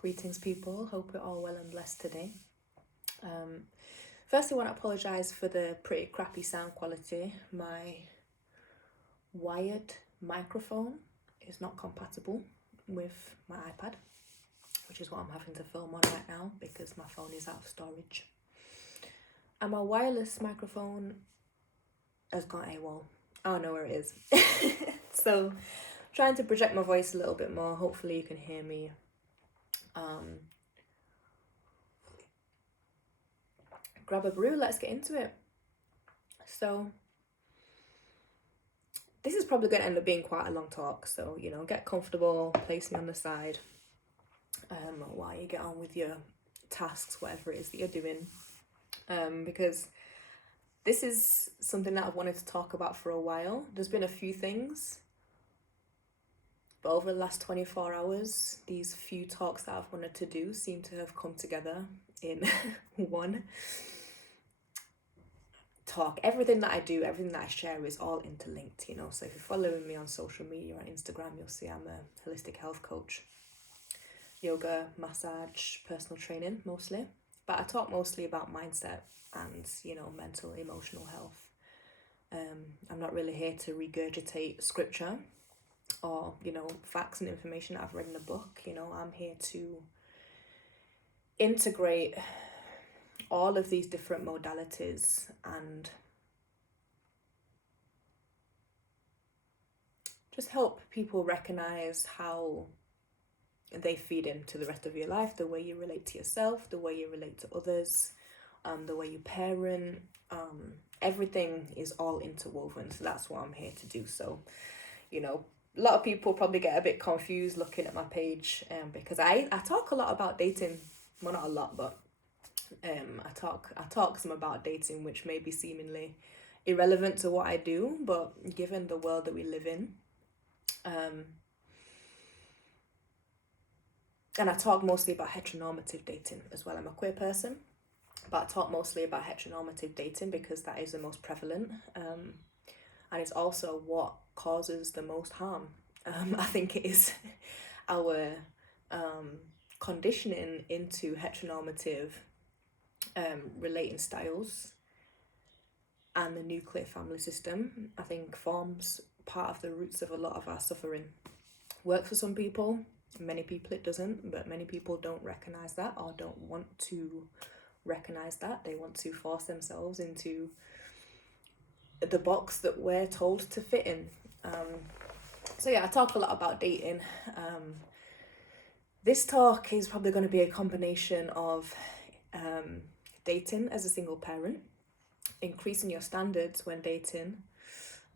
Greetings, people. Hope we're all well and blessed today. First, I want to apologise for the pretty crappy sound quality. My wired microphone is not compatible with my iPad, which is what I'm having to film on right now because my phone is out of storage. And my wireless microphone has gone AWOL. I don't know where it is. So, trying to project my voice a little bit more. Hopefully you can hear me. Grab a brew, let's get into it. So, this is probably going to end up being quite a long talk. So, get comfortable, place me on the side while you get on with your tasks, whatever it is that you're doing. Because this is something that I've wanted to talk about for a while. There's been a few things, but over the last 24 hours, these few talks that I've wanted to do seem to have come together in one talk. Everything that I do, everything that I share is all interlinked, So if you're following me on social media, on Instagram, you'll see I'm a holistic health coach. Yoga, massage, personal training mostly. But I talk mostly about mindset and, mental, emotional health. I'm not really here to regurgitate scripture or, facts and information that I've read in a book. I'm here to integrate all of these different modalities and just help people recognize how they feed into the rest of your life, the way you relate to yourself, the way you relate to others, the way you parent. Everything is all interwoven, so that's what I'm here to do. So, a lot of people probably get a bit confused looking at my page because I talk a lot about dating. Well, not a lot, but I talk some about dating, which may be seemingly irrelevant to what I do, but given the world that we live in, and I talk mostly about heteronormative dating as well. I'm a queer person, but I talk mostly about heteronormative dating because that is the most prevalent, and it's also what causes the most harm. I think it is our conditioning into heteronormative relating styles and the nuclear family system, I think, forms part of the roots of a lot of our suffering. Works for some people, many people it doesn't, but many people don't recognize that or don't want to recognize that. They want to force themselves into the box that we're told to fit in. So yeah, I talk a lot about dating. This talk is probably going to be a combination of dating as a single parent, increasing your standards when dating,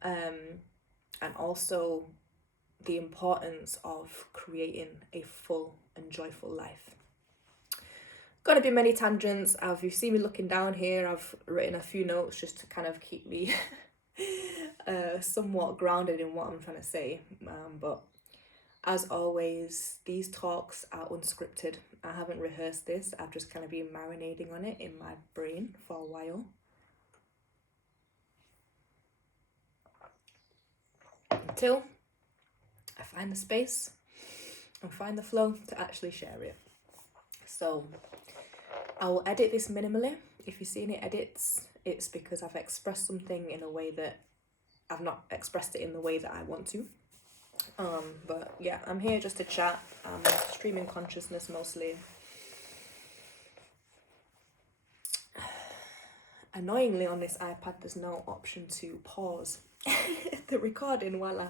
and also the importance of creating a full and joyful life. Gonna be many tangents. If you see me looking down here, I've written a few notes just to kind of keep me somewhat grounded in what I'm trying to say. But as always, these talks are unscripted. I haven't rehearsed this. I've just kind of been marinating on it in my brain for a while. Until I find the space and find the flow to actually share it. So I will edit this minimally. If you see any edits, it's because I've expressed something in a way that I've not expressed it in the way that I want to. But yeah, I'm here just to chat. I'm streaming consciousness mostly. Annoyingly, on this iPad, there's no option to pause the recording while I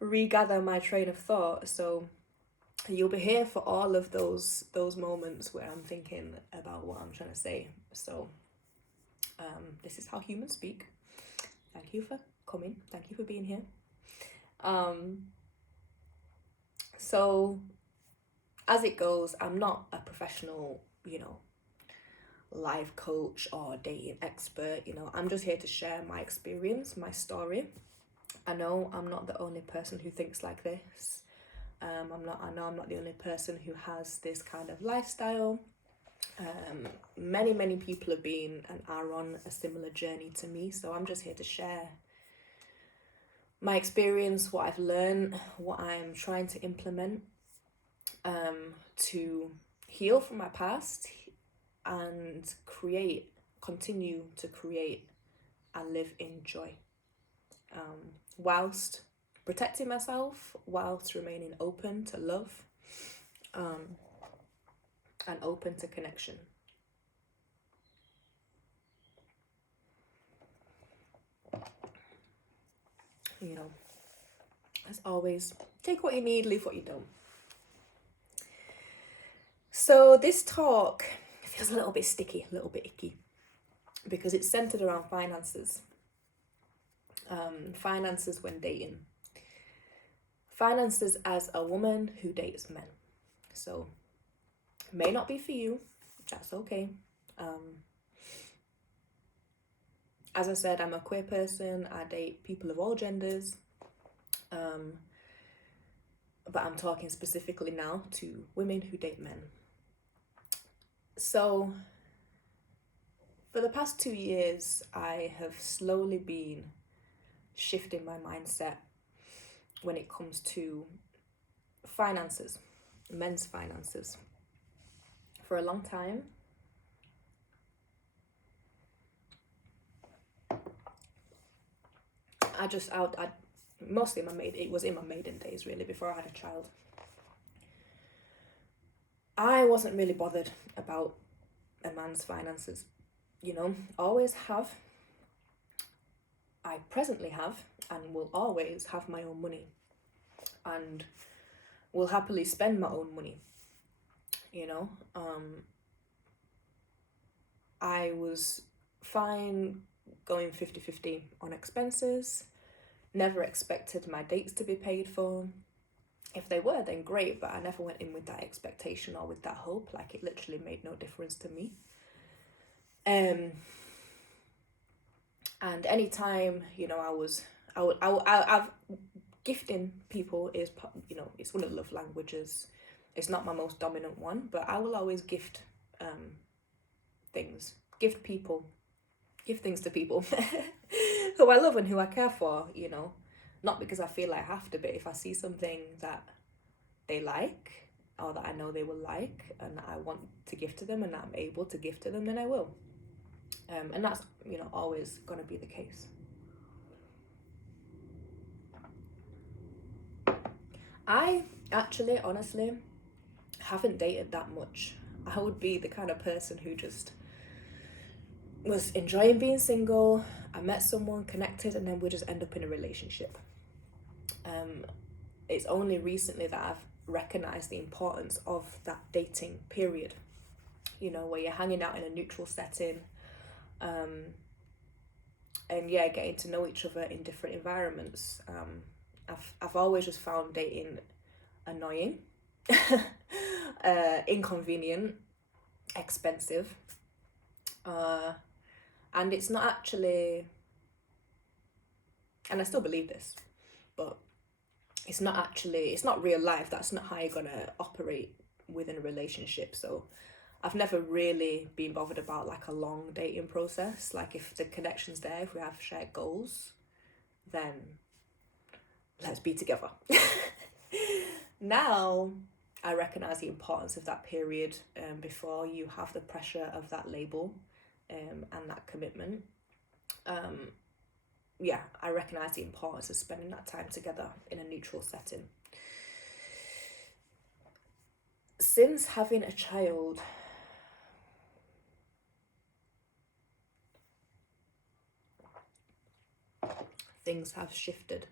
regather my train of thought. So you'll be here for all of those moments where I'm thinking about what I'm trying to say. So this is how humans speak. Thank you for coming. Thank you for being here. So as it goes, I'm not a professional, life coach or dating expert. I'm just here to share my experience, my story. I know I'm not the only person who thinks like this. I know I'm not the only person who has this kind of lifestyle. Many people have been and are on a similar journey to me, so I'm just here to share my experience, what I've learned, what I'm trying to implement, to heal from my past and continue to create and live in joy, whilst protecting myself, whilst remaining open to love, and open to connection. You know, as always, take what you need, leave what you don't. So this talk feels a little bit sticky, a little bit icky, because it's centered around finances. Finances when dating. Finances as a woman who dates men. So, may not be for you, that's okay. As I said, I'm a queer person, I date people of all genders. But I'm talking specifically now to women who date men. So, for the past 2 years, I have slowly been shifting my mindset when it comes to finances, men's finances. For a long time, mostly it was in my maiden days really, before I had a child. I wasn't really bothered about a man's finances, you know, always have. I presently have and will always have my own money and will happily spend my own money, you know. I was fine going 50-50 on expenses, never expected my dates to be paid for. If they were, then great, but I never went in with that expectation or with that hope. Like, it literally made no difference to me. And anytime, you know, I've gifting people is, you know, it's one of the love languages. It's not my most dominant one, but I will always gift things, give things to people who I love and who I care for, you know, not because I feel I have to, but if I see something that they like or that I know they will like and I want to give to them and I'm able to give to them, then I will. And that's, you know, always going to be the case. I actually, honestly, haven't dated that much. I would be the kind of person who just was enjoying being single. I met someone, connected, and then we just end up in a relationship. It's only recently that I've recognized the importance of that dating period, you know, where you're hanging out in a neutral setting, and yeah, getting to know each other in different environments. I've always just found dating annoying, inconvenient, expensive, and it's not actually, and I still believe this, but it's not real life. That's not how you're gonna operate within a relationship. So I've never really been bothered about like a long dating process. Like, if the connection's there, if we have shared goals, then let's be together. Now I recognize the importance of that period before you have the pressure of that label and that commitment. Yeah, I recognize the importance of spending that time together in a neutral setting. Since having a child, things have shifted.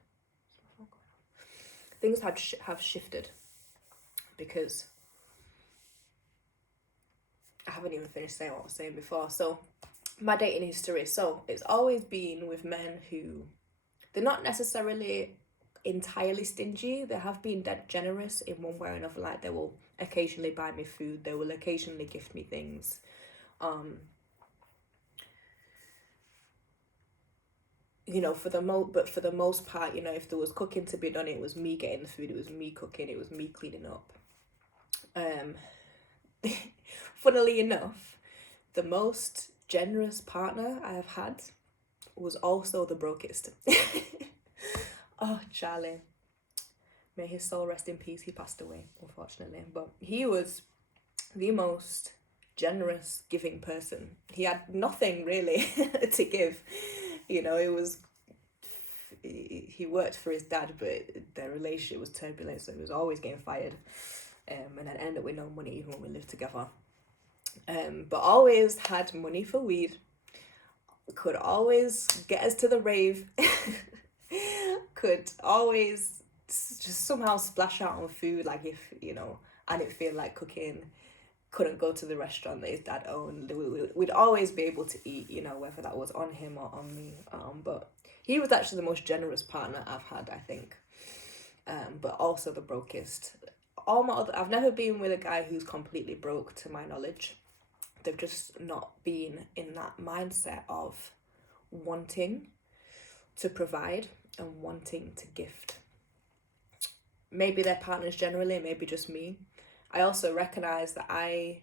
Things have shifted because I haven't even finished saying what I was saying before. So, my dating history. So, it's always been with men who, they're not necessarily entirely stingy. They have been generous in one way or another. Like, they will occasionally buy me food. They will occasionally gift me things. You know, for the most part, you know, if there was cooking to be done, it was me getting the food, it was me cooking, it was me cleaning up. Funnily enough, the most generous partner I have had was also the brokest. Oh, Charlie. May his soul rest in peace. He passed away, unfortunately. But he was the most generous, giving person. He had nothing really to give. You know, it was... He worked for his dad, but their relationship was turbulent, so he was always getting fired. And then ended up with no money even when we lived together. But always had money for weed. Could always get us to the rave. Could always just somehow splash out on food, like if, you know, I didn't feel like cooking, couldn't go to the restaurant that his dad owned. We'd always be able to eat, you know, whether that was on him or on me. But he was actually the most generous partner I've had, I think. But also the brokest. I've never been with a guy who's completely broke, to my knowledge. They've just not been in that mindset of wanting to provide and wanting to gift. Maybe their partners generally, maybe just me. I also recognise that I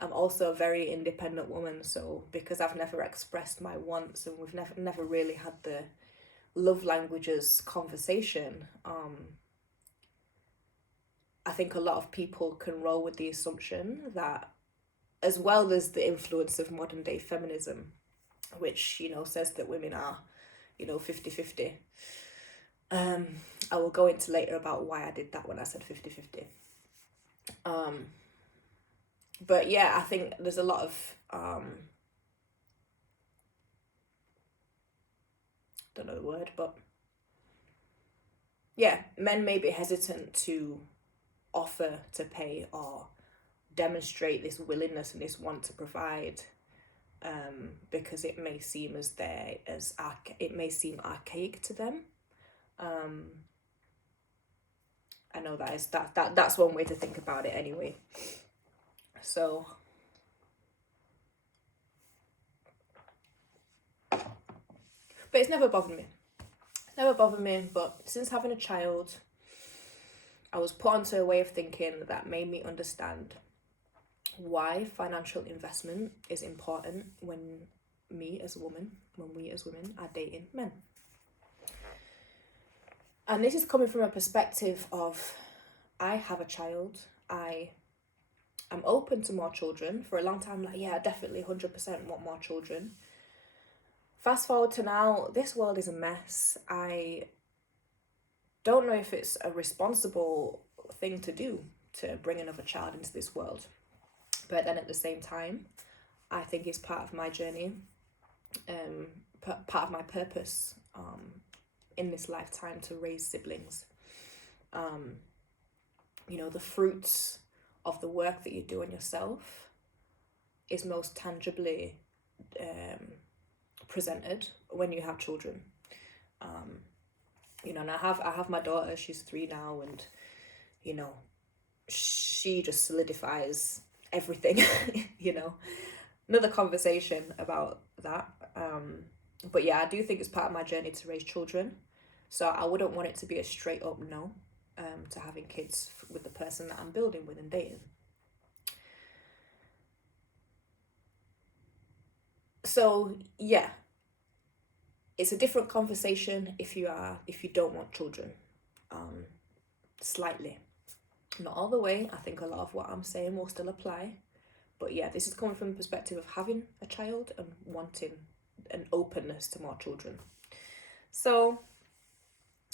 am also a very independent woman, so because I've never expressed my wants and we've never really had the love languages conversation, I think a lot of people can roll with the assumption that, as well as the influence of modern day feminism, which, you know, says that women are, you know, 50-50. I will go into later about why I did that when I said 50-50. But yeah, I think there's a lot of, don't know the word, but yeah, men may be hesitant to offer to pay or demonstrate this willingness and this want to provide, because it may seem it may seem archaic to them. I know that's one way to think about it anyway. So but it's never bothered me. But since having a child, I was put onto a way of thinking that made me understand why financial investment is important when we as women are dating men. And this is coming from a perspective of, I have a child, I am open to more children. For a long time, like, yeah, I definitely 100% want more children. Fast forward to now, this world is a mess. I don't know if it's a responsible thing to do to bring another child into this world. But then at the same time, I think it's part of my journey, part of my purpose in this lifetime, to raise siblings. You know, the fruits of the work that you do on yourself is most tangibly presented when you have children. You know, and I have my daughter, she's 3 now, and, you know, she just solidifies everything. You know, another conversation about that. But yeah, I do think it's part of my journey to raise children. So I wouldn't want it to be a straight up no to having kids with the person that I'm building with and dating. So yeah, it's a different conversation if you don't want children. Slightly. Not all the way. I think a lot of what I'm saying will still apply. But yeah, this is coming from the perspective of having a child and wanting an openness to more children. So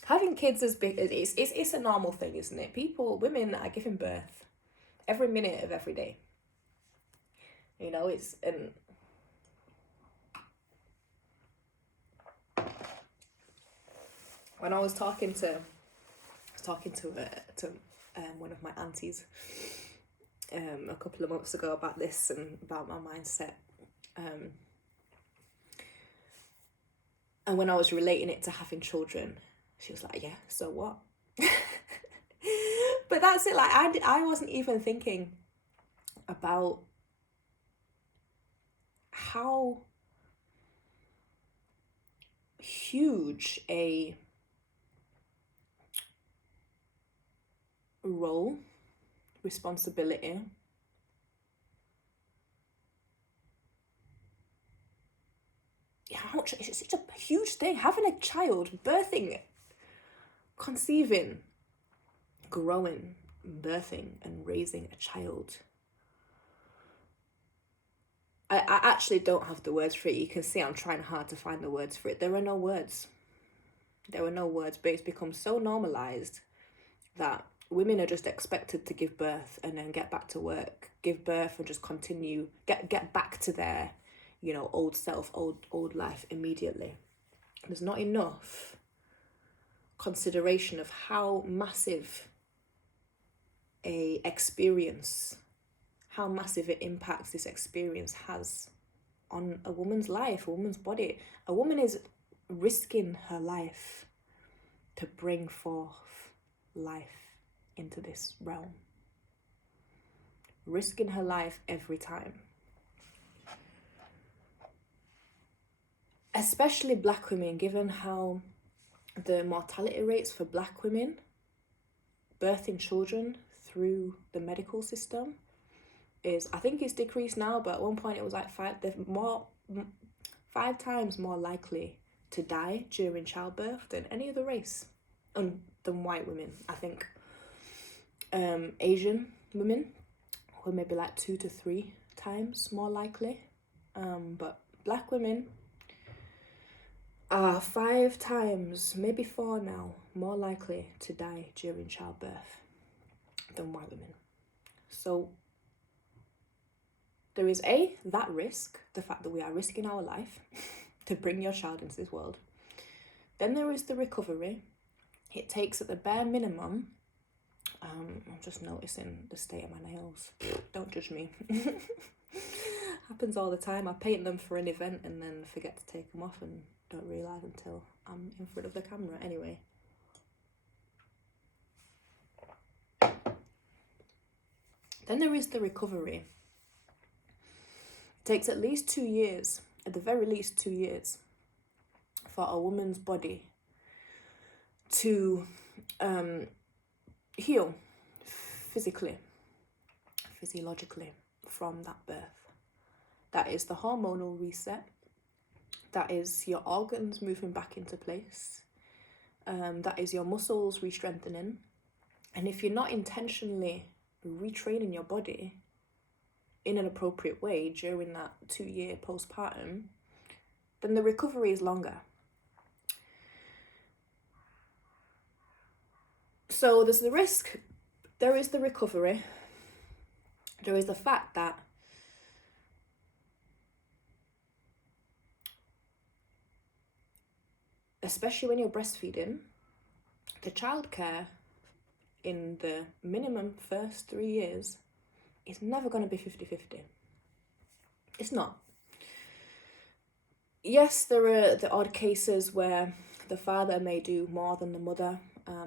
having kids is big. It's a normal thing, isn't it? Women are giving birth every minute of every day. You know, when I was talking to one of my aunties a couple of months ago about this and about my mindset, and when I was relating it to having children, she was like, yeah, so what? But that's it. Like, I wasn't even thinking about how huge a role, responsibility, how much it's such a huge thing. Having a child, birthing, conceiving, growing, birthing and raising a child. I actually don't have the words for it. You can see I'm trying hard to find the words for it. There are no words. There are no words, but it's become so normalized that women are just expected to give birth and then get back to work, give birth and just continue, get back to their, you know, old self, old life immediately. There's not enough consideration of how massive a experience, how massive it impacts this experience has on a woman's life, a woman's body. A woman is risking her life to bring forth life into this realm. Risking her life every time. Especially black women, given how the mortality rates for black women birthing children through the medical system is, I think it's decreased now, but at one point it was like 5 times more likely to die during childbirth than any other race, than white women. I think Asian women were maybe like 2 to 3 times more likely, but black women are 5 times, maybe 4 now, more likely to die during childbirth than white women. So there is that risk, the fact that we are risking our life to bring your child into this world. Then there is the recovery. It takes at the bare minimum, I'm just noticing the state of my nails. Don't judge me. Happens all the time. I paint them for an event and then forget to take them off and don't realise until I'm in front of the camera. Anyway. Then there is the recovery. It takes at least 2 years, at the very least 2 years, for a woman's body to heal physically, physiologically from that birth. That is the hormonal reset. That is your organs moving back into place. That is your muscles re-strengthening. And if you're not intentionally retraining your body in an appropriate way during that 2-year postpartum, then the recovery is longer. So there's the risk, there is the recovery, there is the fact that especially when you're breastfeeding, the childcare in the minimum first 3 years is never going to be 50-50. It's not. Yes, there are the odd cases where the father may do more than the mother.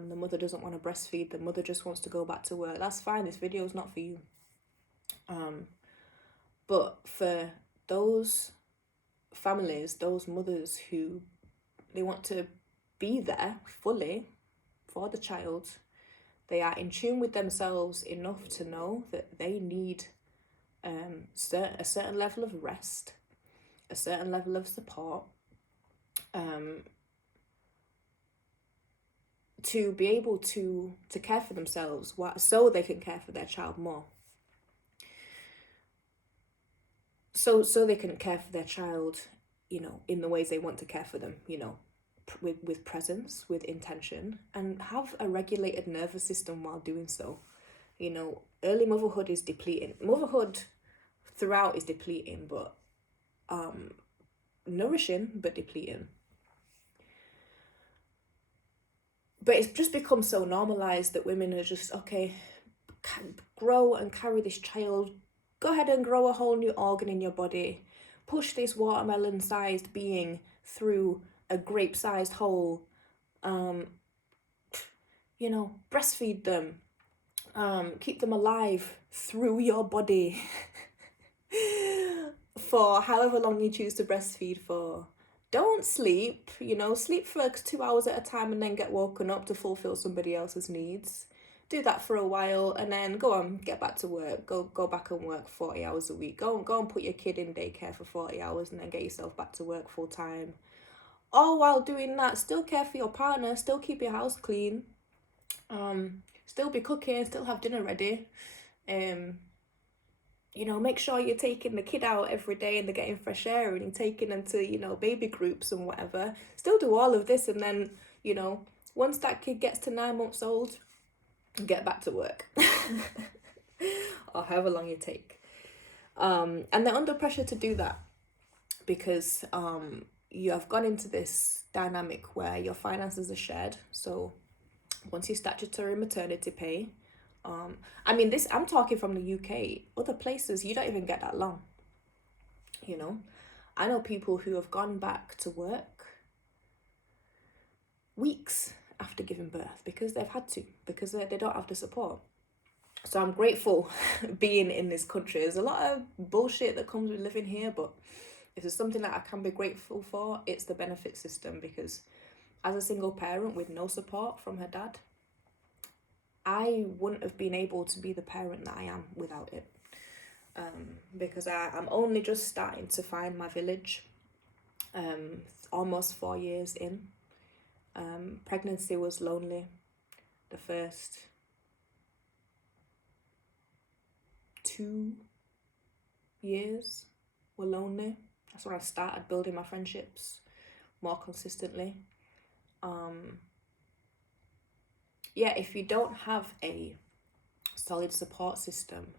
The mother doesn't want to breastfeed. The mother just wants to go back to work. That's fine. This video is not for you. But for those families, those mothers who they want to be there fully for the child, they are in tune with themselves enough to know that they need a certain level of rest, a certain level of support, to be able to care for themselves, so they can care for their child more. So they can care for their child, you know, in the ways they want to care for them, you know, with presence, with intention, and have a regulated nervous system while doing so. You know, early motherhood is depleting. Motherhood throughout is depleting, but nourishing but depleting. But it's just become so normalized that women are just, okay, grow and carry this child. Go ahead and grow a whole new organ in your body. Push this watermelon-sized being through a grape-sized hole. You know, breastfeed them. Keep them alive through your body for however long you choose to breastfeed for. Don't sleep, you know, sleep for 2 hours at a time and then get woken up to fulfill somebody else's needs. Do that for a while and then go on, get back to work. Go back and work 40 hours a week. Go and put your kid in daycare for 40 hours and then get yourself back to work full time. All while doing that, still care for your partner, still keep your house clean. still be cooking, still have dinner ready. You know, make sure you're taking the kid out every day and they're getting fresh air and you're taking them to, you know, baby groups and whatever. Still do all of this, and then, you know, once that kid gets to 9 months old, get back to work. Or however long you take. And they're under pressure to do that because you have gone into this dynamic where your finances are shared. So once your statutory maternity pay, I mean, this, I'm talking from the UK. Other places, you don't even get that long. You know, I know people who have gone back to work weeks after giving birth because they've had to, because they don't have the support. So I'm grateful being in this country. There's a lot of bullshit that comes with living here, but if there's something that I can be grateful for, it's the benefit system, because as a single parent with no support from her dad, I wouldn't have been able to be the parent that I am without it. Because I'm only just starting to find my village, almost 4 years in. Pregnancy was lonely. The first 2 years were lonely. That's when I started building my friendships more consistently. Yeah, if you don't have a solid support system,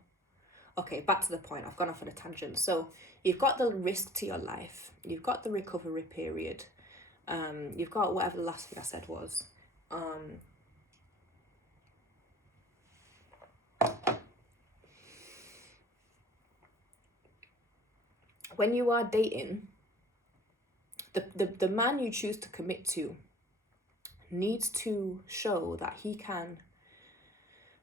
okay, back to the point, I've gone off on a tangent. So you've got the risk to your life, you've got the recovery period, you've got whatever the last thing I said was. When you are dating, the man you choose to commit to needs to show that he can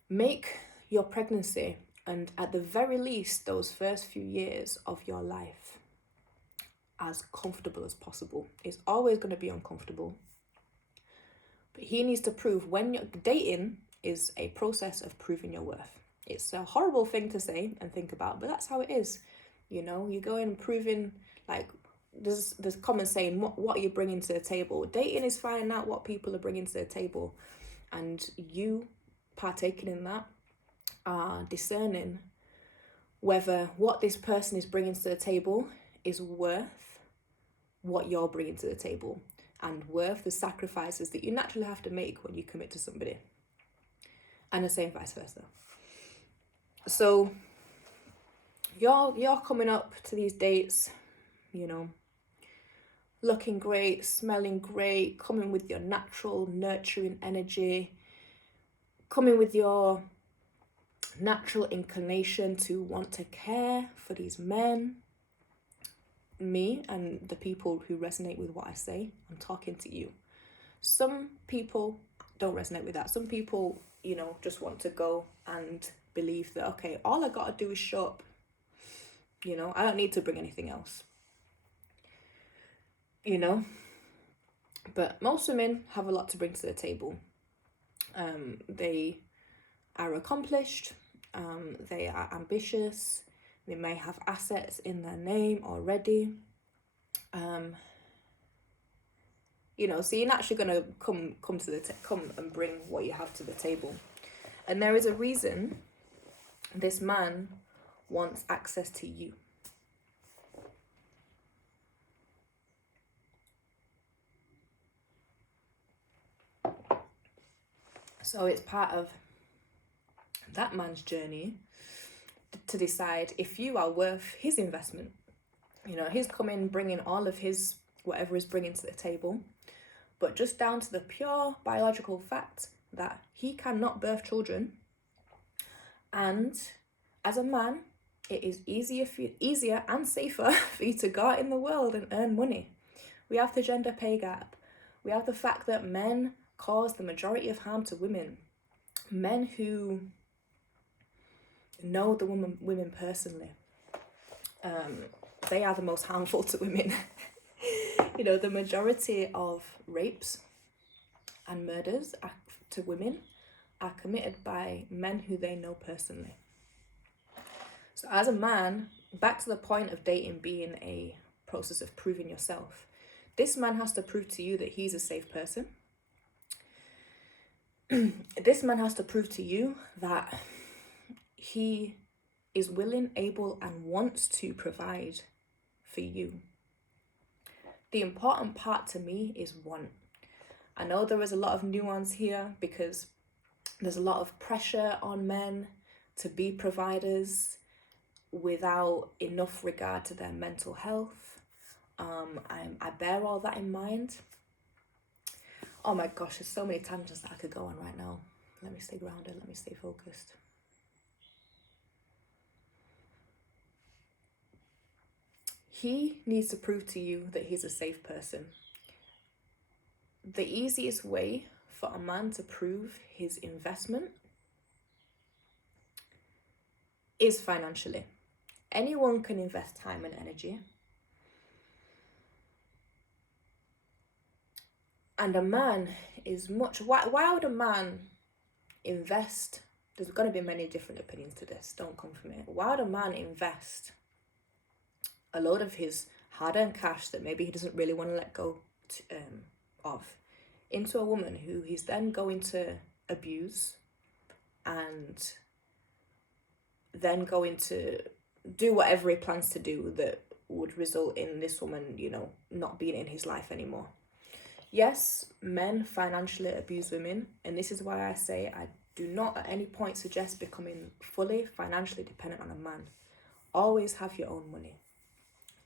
make your pregnancy, and at the very least those first few years of your life, as comfortable as possible. It's always going to be uncomfortable, but he needs to prove, when you're dating is a process of proving your worth. It's a horrible thing to say and think about, but that's how it is. You know, you go in proving, like, there's common saying, what are you bringing to the table? Dating is finding out what people are bringing to the table, and you partaking in that are discerning whether what this person is bringing to the table is worth what you're bringing to the table, and worth the sacrifices that you naturally have to make when you commit to somebody, and the same vice versa. So you're coming up to these dates, you know, looking great, smelling great, coming with your natural nurturing energy, coming with your natural inclination to want to care for these men. Me and the people who resonate with what I say, I'm talking to you. Some people don't resonate with that. Some people, you know, just want to go and believe that, okay, all I gotta do is show up. You know, I don't need to bring anything else. You know, but most women have a lot to bring to the table. They are accomplished, they are ambitious, they may have assets in their name already. You know, so you're naturally gonna come and bring what you have to the table, and there is a reason this man wants access to you. So it's part of that man's journey to decide if you are worth his investment. You know, he's coming, bringing all of his, whatever he's bringing to the table, but just down to the pure biological fact that he cannot birth children. And as a man, it is easier and safer for you to go out in the world and earn money. We have the gender pay gap. We have the fact that men cause the majority of harm to women. Men who know the women personally, they are the most harmful to women. You know, the majority of rapes and murders to women are committed by men who they know personally. So as a man, back to the point of dating being a process of proving yourself, this man has to prove to you that he's a safe person. this man has to prove to you that he is willing, able, and wants to provide for you. The important part to me is want. I know there is a lot of nuance here because there's a lot of pressure on men to be providers without enough regard to their mental health. I bear all that in mind. Oh my gosh, there's so many tangents that I could go on right now. Let me stay grounded, let me stay focused. He needs to prove to you that he's a safe person. The easiest way for a man to prove his investment is financially. Anyone can invest time and energy. And a man is much... Why would a man invest? There's going to be many different opinions to this. Don't come for me. Why would a man invest a load of his hard-earned cash that maybe he doesn't really want to let go of into a woman who he's then going to abuse and then going to do whatever he plans to do that would result in this woman, you know, not being in his life anymore? Yes, men financially abuse women, and this is why I say I do not at any point suggest becoming fully financially dependent on a man. Always have your own money.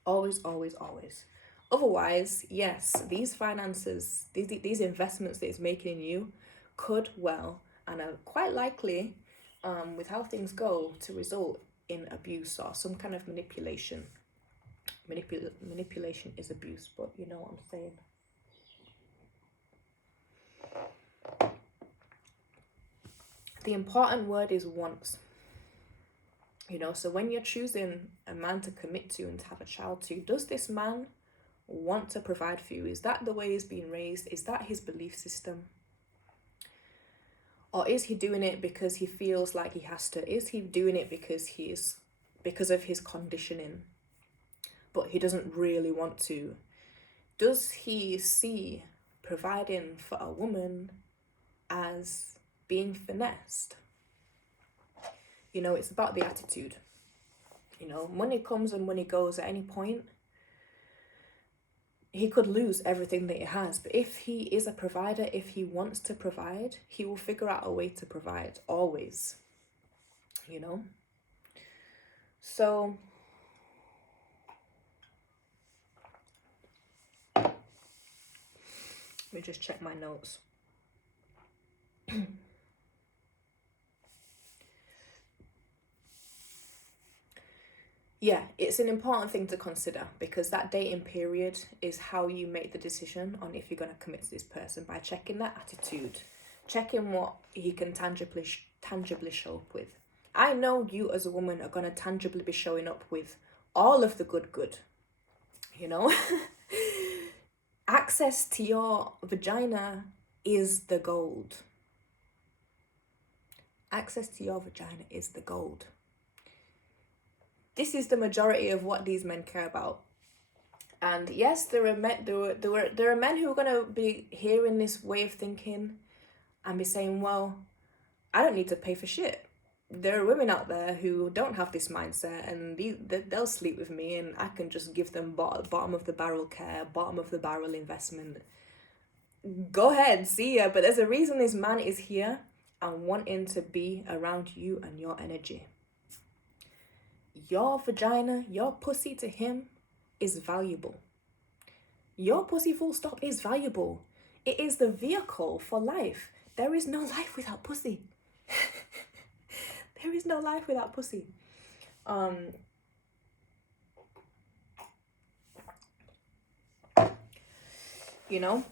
Always, always, always. Otherwise, yes, these finances, these investments that it's making in you could well, and are quite likely, with how things go, to result in abuse or some kind of manipulation. Manipulation is abuse, but you know what I'm saying. The important word is wants. You know, so when you're choosing a man to commit to and to have a child to, does this man want to provide for you? Is that the way he's being raised? Is that his belief system? Or is he doing it because he feels like he has to? Is he doing it because of his conditioning, but he doesn't really want to? Does he see providing for a woman as being finessed? You know, it's about the attitude. You know, money comes and money goes at any point. He could lose everything that he has, but if he is a provider, if he wants to provide, he will figure out a way to provide, always. You know? So let me just check my notes. Yeah, it's an important thing to consider, because that dating period is how you make the decision on if you're going to commit to this person, by checking that attitude, checking what he can tangibly show up with. I know you as a woman are going to tangibly be showing up with all of the good, you know? Access to your vagina is the gold. Access to your vagina is the gold. This is the majority of what these men care about. And yes, there are men who are going to be hearing this way of thinking and be saying, well, I don't need to pay for shit. There are women out there who don't have this mindset, and they'll sleep with me and I can just give them bottom of the barrel care, bottom of the barrel investment. Go ahead, see ya. But there's a reason this man is here and wanting to be around you and your energy. Your vagina, your pussy to him is valuable. Your pussy, full stop, is valuable. It is the vehicle for life. There is no life without pussy. There is no life without pussy. You know?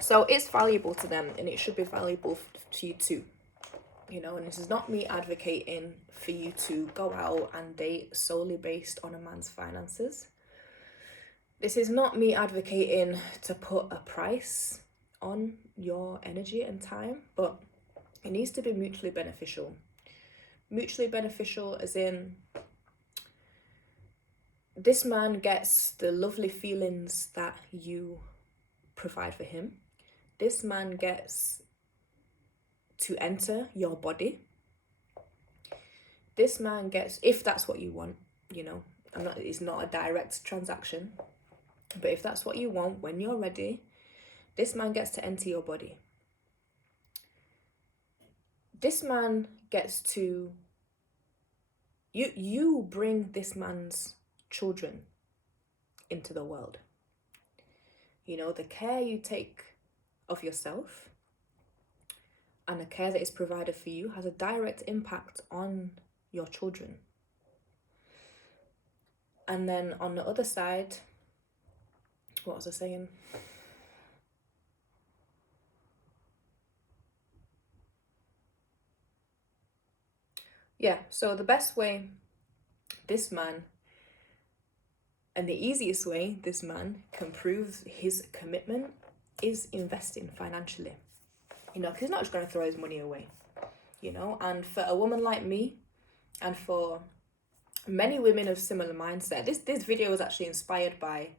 So it's valuable to them, and it should be valuable to you too. You know, and this is not me advocating for you to go out and date solely based on a man's finances. This is not me advocating to put a price on your energy and time, but it needs to be mutually beneficial. Mutually beneficial as in, this man gets the lovely feelings that you provide for him. This man gets to enter your body. This man gets, if that's what you want, you know, it's not a direct transaction, but if that's what you want, when you're ready, this man gets to enter your body. This man gets to, you bring this man's children into the world. You know, the care you take of yourself and the care that is provided for you has a direct impact on your children. And then on the other side, what was I saying? Yeah, so the best way this man, and the easiest way this man can prove his commitment, is investing financially. You know, because he's not just going to throw his money away, you know. And for a woman like me, and for many women of similar mindset, this video was actually inspired by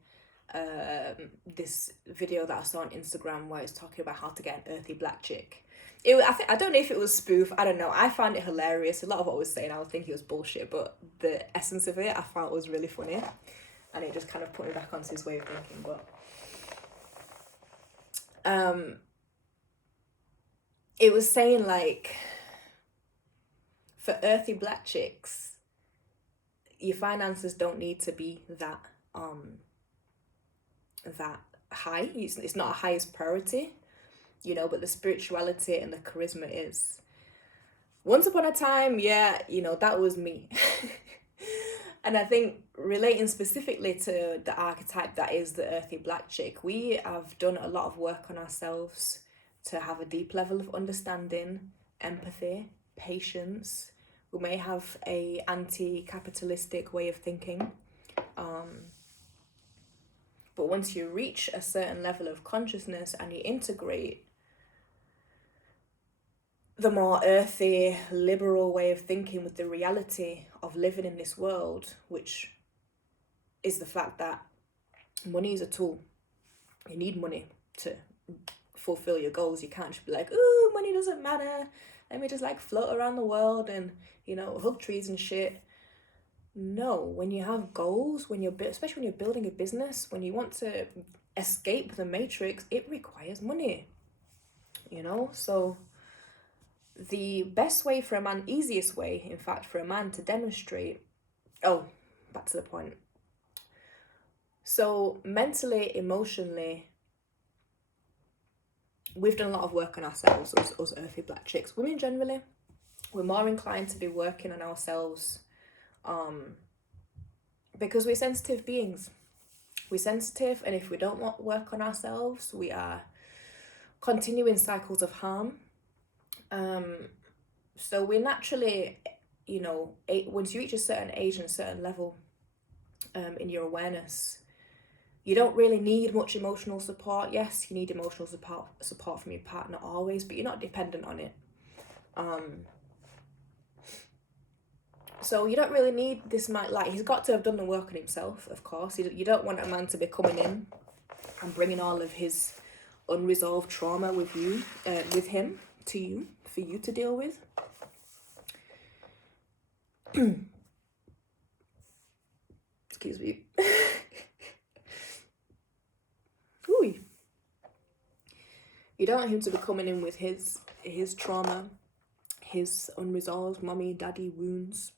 this video that I saw on Instagram where it's talking about how to get an earthy black chick. I don't know if it was spoof, I don't know. I found it hilarious. A lot of what I was saying I was thinking it was bullshit, but the essence of it I found was really funny, and it just kind of put me back onto his way of thinking. But it was saying, like, for earthy black chicks, your finances don't need to be that high. It's not a highest priority, you know, but the spirituality and the charisma is. Once upon a time, yeah, you know, that was me. And I think relating specifically to the archetype that is the earthy black chick, we have done a lot of work on ourselves to have a deep level of understanding, empathy, patience. We may have a anti-capitalistic way of thinking. But once you reach a certain level of consciousness and you integrate the more earthy, liberal way of thinking with the reality of living in this world, which is the fact that money is a tool. You need money to fulfill your goals. You can't just be like, ooh, money doesn't matter. Let me just like float around the world and, you know, hug trees and shit. No, when you have goals, especially when you're building a business, when you want to escape the matrix, it requires money, you know? So the best way for a man, easiest way, in fact, for a man to demonstrate, back to the point. So mentally, emotionally, we've done a lot of work on ourselves, us earthy black chicks. Women generally, we're more inclined to be working on ourselves because we're sensitive beings. We're sensitive, and if we don't want work on ourselves, we are continuing cycles of harm. So we're naturally, you know, once you reach a certain age and a certain level in your awareness, you don't really need much emotional support. Yes, you need emotional support from your partner always, but you're not dependent on it. So you don't really need this man. Like, he's got to have done the work on himself, of course. You don't want a man to be coming in and bringing all of his unresolved trauma with him to you, for you to deal with. Excuse me. Ooh. You don't want him to be coming in with his trauma, his unresolved mommy, daddy wounds,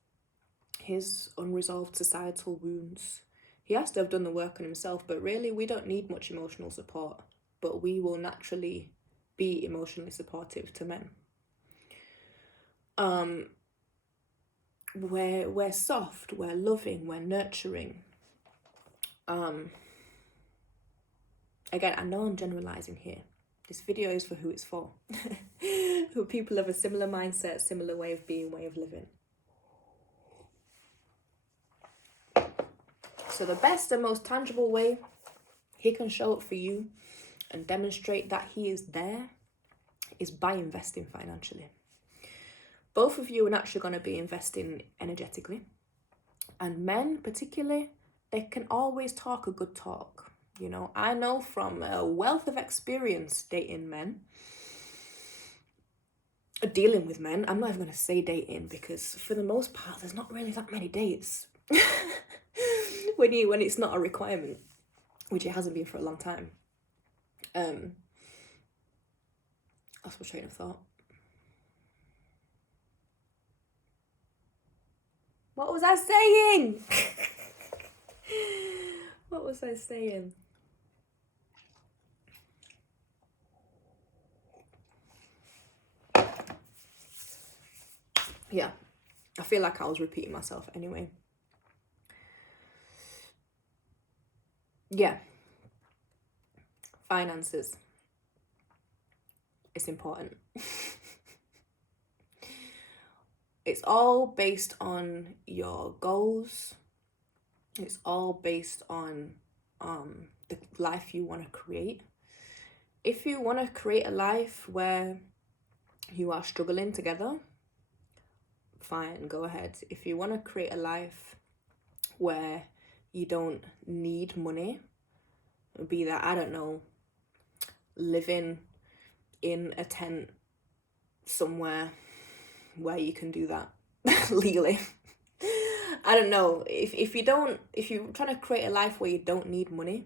his unresolved societal wounds. He has to have done the work on himself, but really we don't need much emotional support, but we will naturally be emotionally supportive to men. We're soft, we're loving, we're nurturing. Again, I know I'm generalizing here. This video is for who it's for. Who people have a similar mindset, similar way of being, way of living. So the best and most tangible way he can show up for you and demonstrate that he is there is by investing financially. Both of you are naturally going to be investing energetically. And men particularly, they can always talk a good talk. You know, I know from a wealth of experience dating men dealing with men. I'm not even going to say dating, because for the most part there's not really that many dates when it's not a requirement, which it hasn't been for a long time. That's my train of thought. What was I saying? What was I saying? Yeah, I feel like I was repeating myself anyway. Yeah. Finances. It's important. It's all based on your goals. It's all based on the life you want to create. If you want to create a life where you are struggling together, fine, go ahead. If you want to create a life where you don't need money, be that, I don't know, living in a tent somewhere where you can do that legally. I don't know. If you're trying to create a life where you don't need money,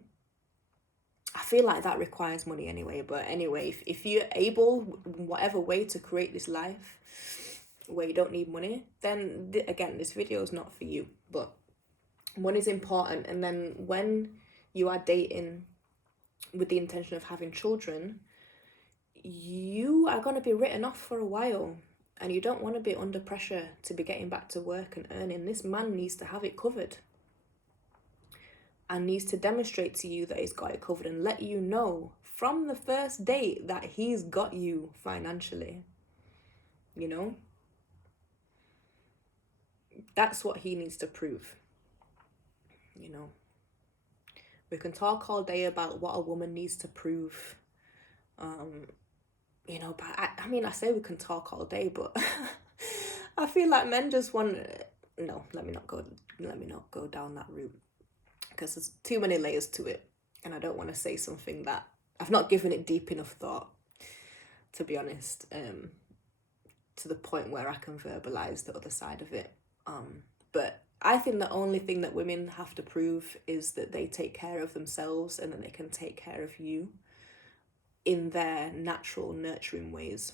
I feel like that requires money anyway. But anyway, if you're able, whatever way, to create this life where you don't need money, then again, this video is not for you. But money is important. And then when you are dating with the intention of having children, you are going to be written off for a while, and you don't want to be under pressure to be getting back to work and earning. This man needs to have it covered, and needs to demonstrate to you that he's got it covered, and let you know from the first date that he's got you financially. You know, that's what he needs to prove. You know, we can talk all day about what a woman needs to prove, you know, but I mean, I say we can talk all day, but I feel like men just want, no, let me not go down that route, because there's too many layers to it, and I don't want to say something that I've not given it deep enough thought, to be honest, to the point where I can verbalize the other side of it. But I think the only thing that women have to prove is that they take care of themselves, and that they can take care of you in their natural nurturing ways.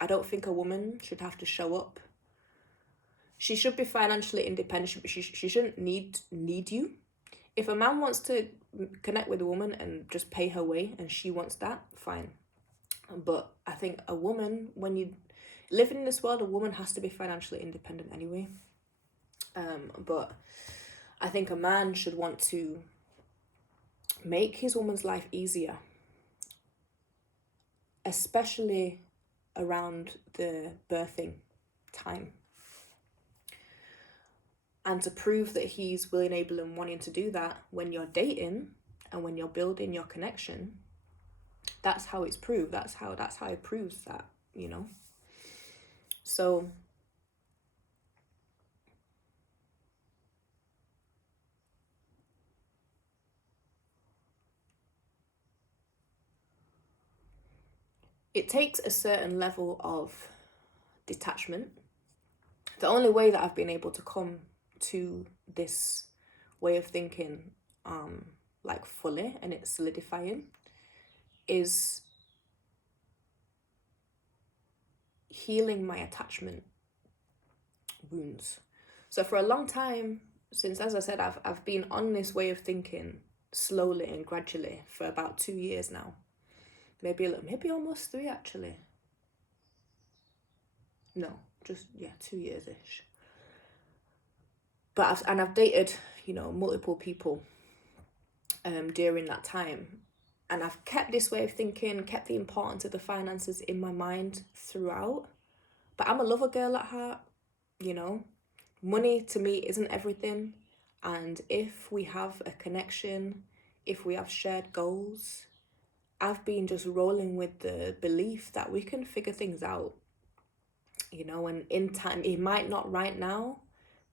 I don't think a woman should have to show up. She should be financially independent. She shouldn't need you. If a man wants to connect with a woman and just pay her way, and she wants that, fine. But I think a woman, when you live in this world, a woman has to be financially independent anyway. But I think a man should want to make his woman's life easier, especially around the birthing time. And to prove that he's willing, able, and wanting to do that when you're dating and when you're building your connection, that's how it's proved. That's how it proves that, you know. So it takes a certain level of detachment. The only way that I've been able to come to this way of thinking, like fully, and it's solidifying, is healing my attachment wounds. So for a long time, since, as I said, I've been on this way of thinking slowly and gradually for about 2 years now. Maybe almost 3 actually. No, just 2 years-ish. But I've dated, you know, multiple people during that time, and I've kept this way of thinking, kept the importance of the finances in my mind throughout. But I'm a lover girl at heart, you know. Money to me isn't everything, and if we have a connection, if we have shared goals, I've been just rolling with the belief that we can figure things out, you know. And in time, he might not right now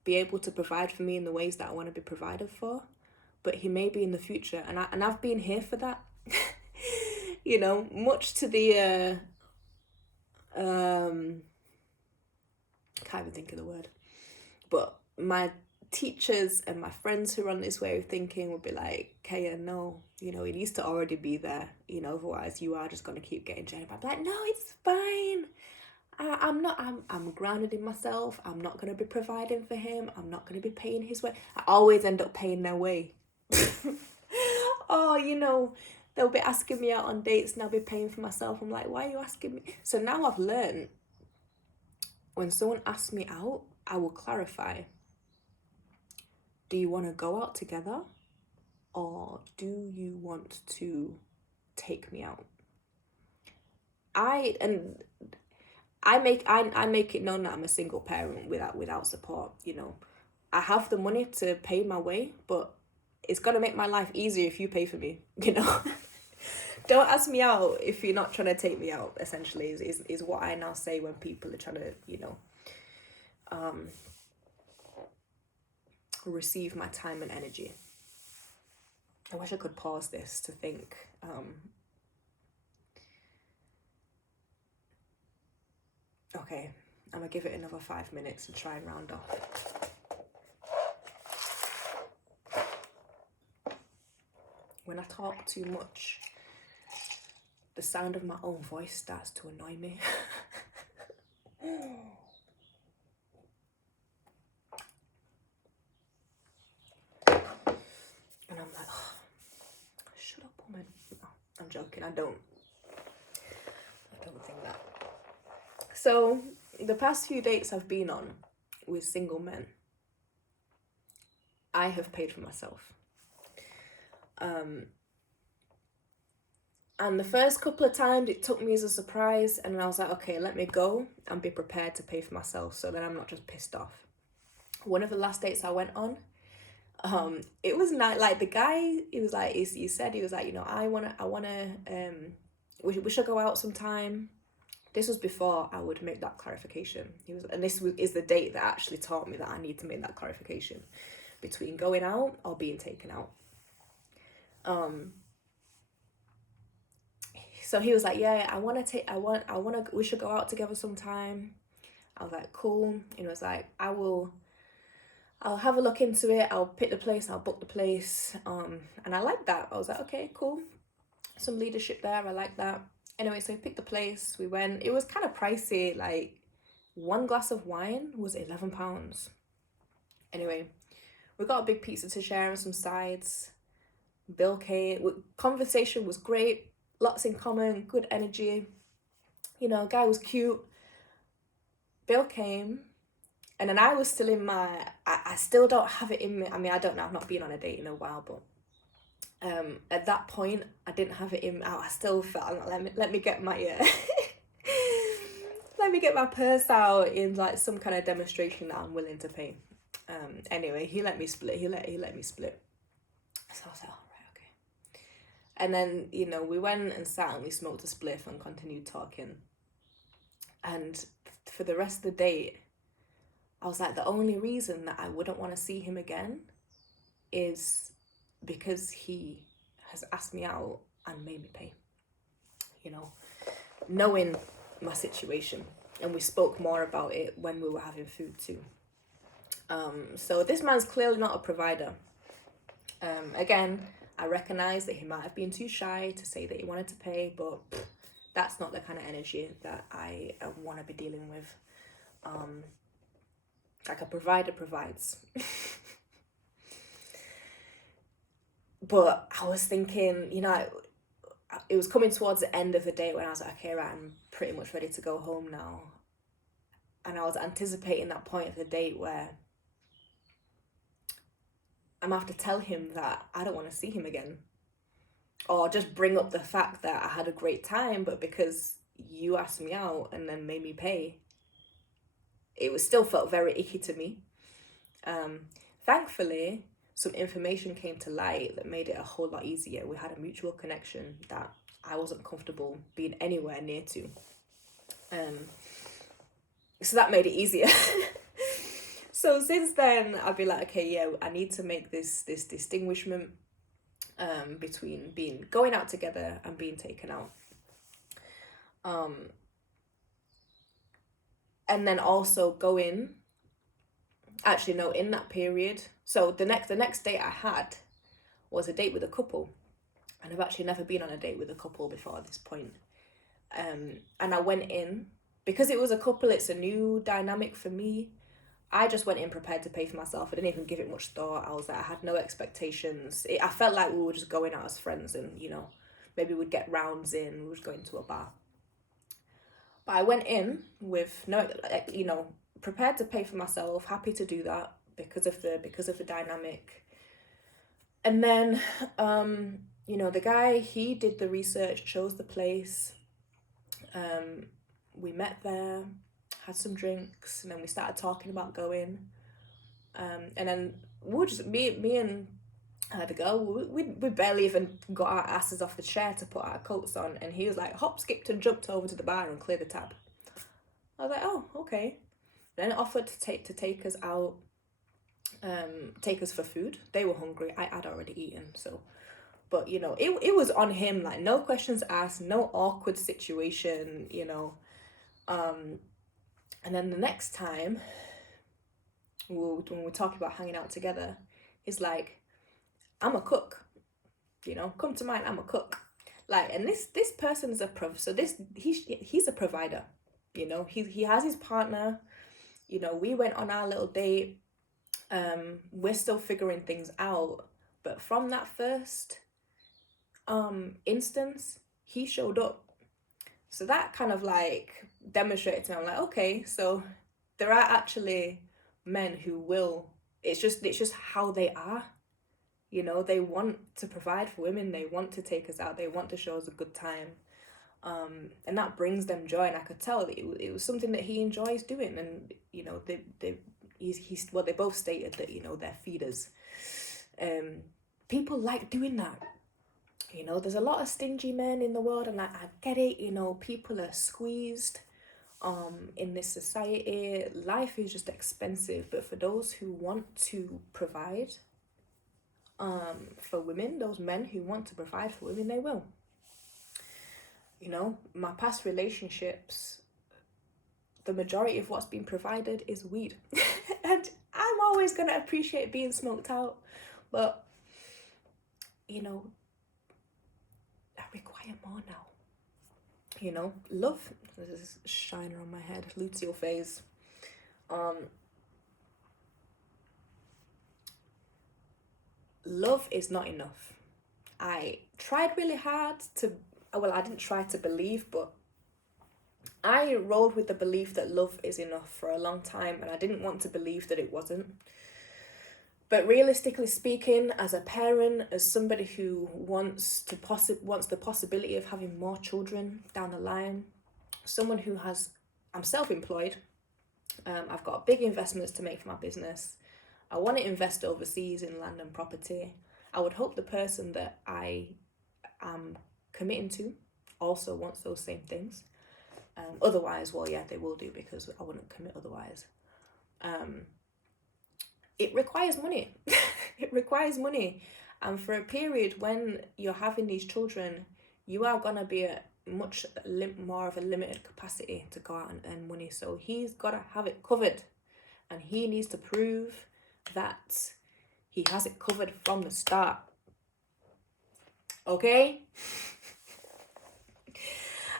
be able to provide for me in the ways that I want to be provided for, but he may be in the future, and I've been here for that. You know, much to the Can't even think of the word. But my teachers and my friends who run this way of thinking would be like, Kaya, no, you know, it needs to already be there, you know, otherwise you are just going to keep getting jaded. I'm like, no, it's fine. I'm grounded in myself. I'm not going to be providing for him. I'm not going to be paying his way. I always end up paying their way. Oh, you know, they'll be asking me out on dates and I'll be paying for myself. I'm like, why are you asking me? So now I've learned when someone asks me out, I will clarify. Do you want to go out together? Or do you want to take me out? I make it known that I'm a single parent without support, you know. I have the money to pay my way, but it's gonna make my life easier if you pay for me, you know. Don't ask me out if you're not trying to take me out, essentially, is what I now say when people are trying to, you know, receive my time and energy. I wish I could pause this to think. Okay, I'm gonna give it another 5 minutes and try and round off. When I talk too much, the sound of my own voice starts to annoy me. And I'm like, oh, shut up, woman. No, I'm joking. I don't think that. So the past few dates I've been on with single men, I have paid for myself. And the first couple of times it took me as a surprise, and I was like, okay, let me go and be prepared to pay for myself so that I'm not just pissed off. One of the last dates I went on, it was not like the guy, he was like, he said, he was like, you know, I wanna, we should go out sometime. This was before I would make that clarification. Is the date that actually taught me that I need to make that clarification between going out or being taken out. So he was like, yeah, we should go out together sometime. I was like, cool. And he was like, I'll have a look into it. I'll pick the place. I'll book the place. And I like that. I was like, okay, cool. Some leadership there. I like that. Anyway, so we picked the place. We went. It was kind of pricey. Like, one glass of wine was £11. Anyway, we got a big pizza to share and some sides. Bill came. Conversation was great. Lots in common. Good energy. You know, guy was cute. Bill came. And then I was still in my, I still don't have it in me. I mean, I don't know. I've not been on a date in a while, but at that point, I didn't have it in. I still felt like, let me get my let me get my purse out in like some kind of demonstration that I'm willing to pay. Anyway, he let me split. He let me split. So I was like, oh, right, okay. And then, you know, we went and sat and we smoked a spliff and continued talking. And for the rest of the date, I was like, the only reason that I wouldn't want to see him again is because he has asked me out and made me pay. You know, knowing my situation. And we spoke more about it when we were having food too. So this man's clearly not a provider. Again, I recognise that he might have been too shy to say that he wanted to pay, but that's not the kind of energy that I want to be dealing with. Like a provider provides. But I was thinking, you know, it was coming towards the end of the day when I was like, okay, right, I'm pretty much ready to go home now. And I was anticipating that point of the date where I'm going to have to tell him that I don't want to see him again. Or just bring up the fact that I had a great time, but because you asked me out and then made me pay, it was still felt very icky to me. Thankfully, some information came to light that made it a whole lot easier. We had a mutual connection that I wasn't comfortable being anywhere near to. So that made it easier. So since then, I'd be like, okay, yeah, I need to make this distinguishment between going out together and being taken out. And then also going, actually no, in that period, so the next date I had was a date with a couple, and I've actually never been on a date with a couple before at this point. And I went in, because it was a couple, it's a new dynamic for me. I just went in prepared to pay for myself. I didn't even give it much thought. I was like, I had no expectations. I felt like we were just going out as friends, and maybe we'd get rounds in. We were going to a bar. But I went in with no, prepared to pay for myself, happy to do that because of the dynamic. And then, the guy, he did the research, chose the place. We met there, had some drinks, and then we started talking about going. And then we were just me and the girl. We barely even got our asses off the chair to put our coats on, and he was like hop, skipped, and jumped over to the bar and cleared the tab. I was like, oh, okay. Then offered to take us out, take us for food. They were hungry. I had already eaten, so. But it was on him, like no questions asked, no awkward situation, and then the next time, when we're talking about hanging out together, he's like, I'm a cook, come to mind, I'm a cook. Like, and this person is he's a provider, he has his partner, we went on our little date, we're still figuring things out, but from that first instance, he showed up. So that kind of like demonstrated to me, I'm like, okay, so there are actually men who will, it's just how they are. They want to provide for women, they want to take us out, they want to show us a good time. And that brings them joy, and I could tell that it was something that he enjoys doing. And they both stated that they're feeders. People like doing that. There's a lot of stingy men in the world, and I get it. People are squeezed in this society. Life is just expensive, but for those who want to provide for women, those men who want to provide for women, they will. My past relationships, the majority of what's been provided is weed. And I'm always going to appreciate being smoked out, but I require more now. Love, this is shiner on my head, luteal phase. Love is not enough. I tried really hard I didn't try to believe, but I rolled with the belief that love is enough for a long time, and I didn't want to believe that it wasn't. But realistically speaking, as a parent, as somebody who wants the possibility of having more children down the line, someone who I'm self-employed, I've got big investments to make for my business. I want to invest overseas in land and property. I would hope the person that I am committing to also wants those same things. Otherwise, well, yeah, they will do, because I wouldn't commit otherwise. It requires money. It requires money. And for a period when you're having these children, you are going to be at much more of a limited capacity to go out and earn money. So he's got to have it covered. And he needs to prove that he has it covered from the start. Okay?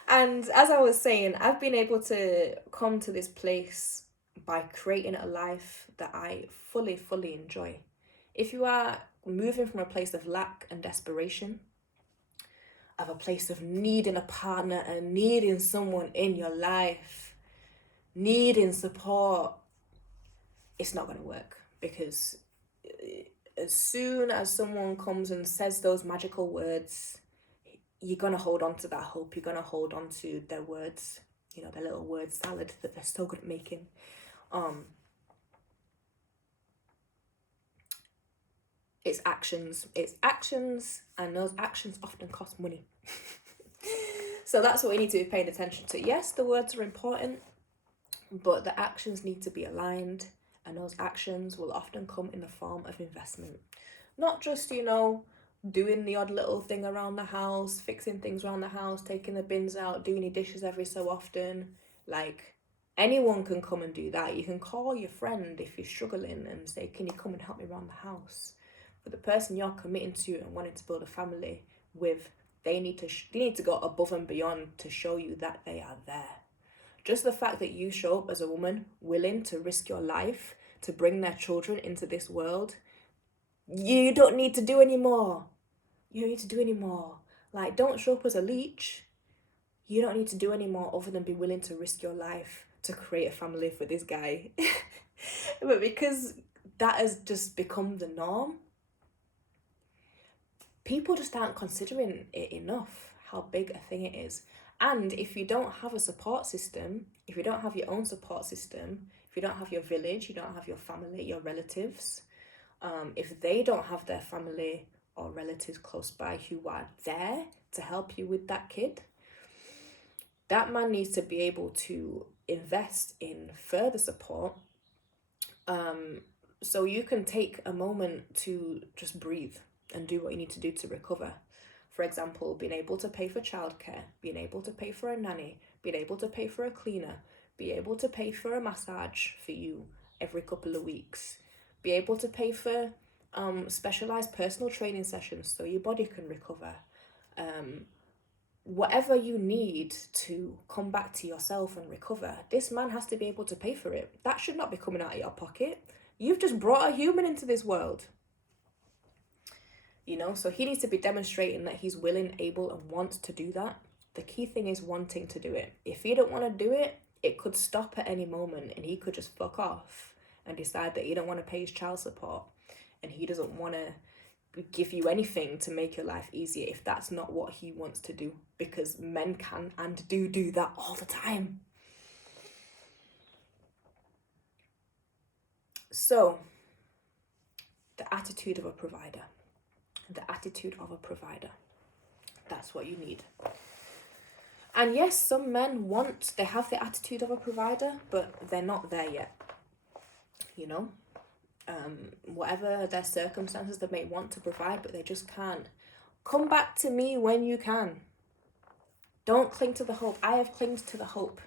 And as I was saying, I've been able to come to this place by creating a life that I fully enjoy. If you are moving from a place of lack and desperation, of a place of needing a partner and needing someone in your life, needing support, it's not going to work, because as soon as someone comes and says those magical words, you're going to hold on to that hope. You're going to hold on to their words, their little word salad that they're so good at making. It's actions, and those actions often cost money. So that's what we need to be paying attention to. Yes, the words are important, but the actions need to be aligned, and those actions will often come in the form of investment. Not just, doing the odd little thing around the house, fixing things around the house, taking the bins out, doing your dishes every so often. Like, Anyone can come and do that. You can call your friend if you're struggling and say, can you come and help me around the house? But the person you're committing to and wanting to build a family with, they need to go above and beyond to show you that they are there. Just the fact that you show up as a woman willing to risk your life to bring their children into this world, you don't need to do any more. You don't need to do any more. Like, don't show up as a leech. You don't need to do any more other than be willing to risk your life to create a family for this guy. But because that has just become the norm, people just aren't considering it enough, how big a thing it is. And if you don't have a support system, if you don't have your own support system, if you don't have your village, you don't have your family, your relatives, if they don't have their family or relatives close by who are there to help you with that kid, that man needs to be able to invest in further support, so you can take a moment to just breathe and do what you need to do to recover. For example, being able to pay for childcare, being able to pay for a nanny, being able to pay for a cleaner, be able to pay for a massage for you every couple of weeks, be able to pay for specialized personal training sessions so your body can recover. Whatever you need to come back to yourself and recover, this man has to be able to pay for it. That should not be coming out of your pocket. You've just brought a human into this world. You know, so he needs to be demonstrating that he's willing, able, and wants to do that. The key thing is wanting to do it. If he don't want to do it, it could stop at any moment and he could just fuck off and decide that he don't want to pay his child support and he doesn't want to give you anything to make your life easier if that's not what he wants to do, because men can and do that all the time. So, the attitude of a provider. The attitude of a provider. That's what you need. And yes, some men they have the attitude of a provider, but they're not there yet. You know? Whatever their circumstances, they may want to provide, but they just can't. Come back to me when you can. Don't cling to the hope. I have clung to the hope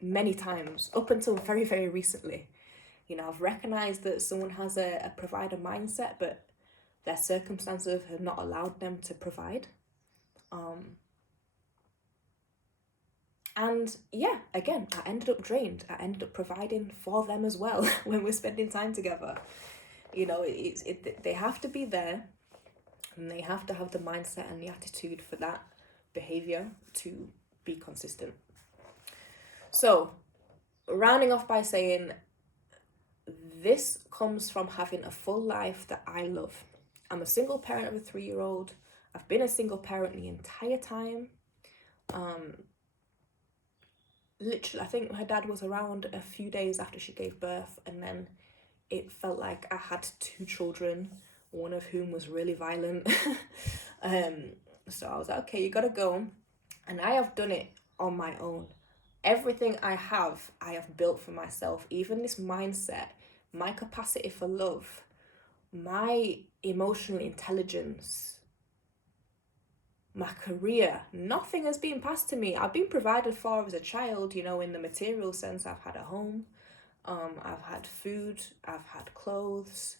many times, up until very, very recently. You know, I've recognized that someone has a provider mindset, but their circumstances have not allowed them to provide. And yeah, again, I ended up drained. I ended up providing for them as well when we're spending time together. You know, they have to be there and they have to have the mindset and the attitude for that behavior to be consistent. So, rounding off by saying, this comes from having a full life that I love. I'm a single parent of a 3-year-old. I've been a single parent the entire time. Literally, I think her dad was around a few days after she gave birth, and then it felt like I had 2 children, one of whom was really violent. So I was like, okay, you gotta go. And I have done it on my own. Everything I have built for myself. Even this mindset, my capacity for love, my emotional intelligence, my career, nothing has been passed to me. I've been provided for as a child, you know, in the material sense. I've had a home, I've had food, I've had clothes.